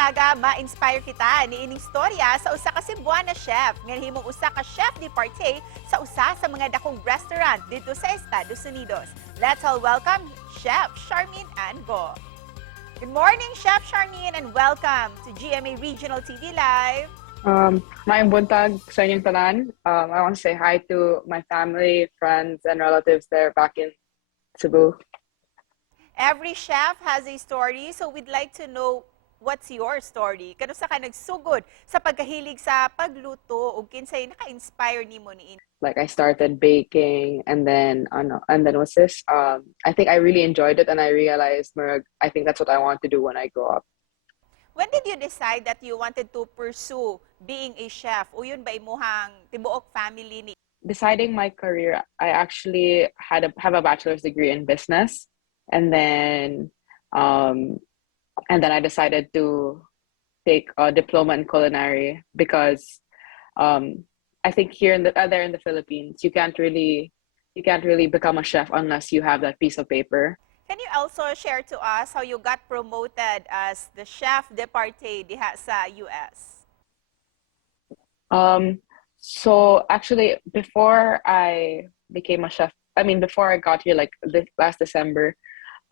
buntaga ma-inspire kita niining storya sa usa ka Cebuana chef nga nahimong usa ka chef de partie sa usa sa mga dakong restaurant dito sa Estados Unidos. Let's all welcome Chef Charmine Ann Go. Good morning, Chef Charmine, and welcome to GMA Regional TV Live. Maayong buntag sa inyong tanan. I want to say hi to my family, friends, and relatives there back in Cebu. Every chef has a story, so we'd like to know what's your story. Kanusa ka nagsugod sa pagkahilig sa pagluto o kinsay naka-inspire nimo ni Like I started baking, and then what's this? I think I really enjoyed it, and I realized, I think that's what I want to do when I grow up. When did you decide that you wanted to pursue being a chef? O yun ba imuhang tibuok family ni? Deciding my career, I actually have a bachelor's degree in business, and then I decided to take a diploma in culinary because I think here there in the Philippines, you can't really become a chef unless you have that piece of paper. Can you also share to us how you got promoted as the chef de partie diha sa US? So actually, before I became a chef, before I got here, like last December,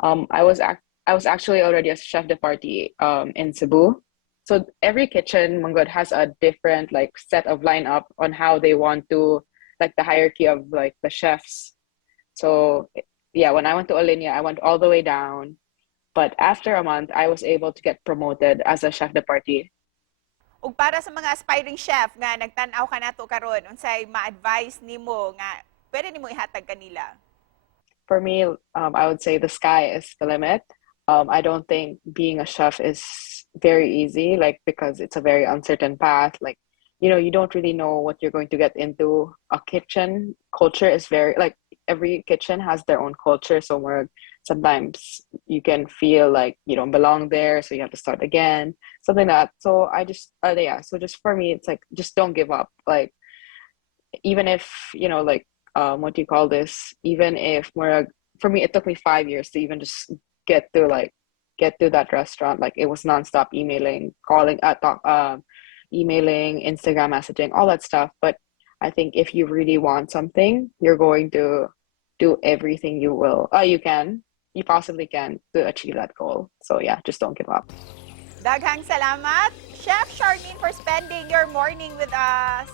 I was actually already a chef de partie in Cebu. So every kitchen, Manggod, has a different like set of lineup on how they want to, like the hierarchy of like the chefs. So yeah, when I went to Olinia, I went all the way down. But after a month, I was able to get promoted as a chef de partie. Ug para sa mga aspiring chef nga nagtan-aw ka nato karon, unsay ma-advise nimo nga pwede nimo ihatag kanila? For me, I would say the sky is the limit. I don't think being a chef is very easy, like because it's a very uncertain path. Like, you don't really know what you're going to get into. A kitchen culture is very, like, every kitchen has their own culture. So sometimes you can feel like you don't belong there, so you have to start again, something like that. So so just for me, it's like, just don't give up. Like, even if, what do you call this? Even if for me, it took me 5 years to even just get to that restaurant. Like, it was nonstop emailing, calling, emailing, Instagram messaging, all that stuff. But I think if you really want something, you're going to do everything you possibly can to achieve that goal. So yeah, just don't give up. Daghang salamat, Chef Charmine, for spending your morning with us.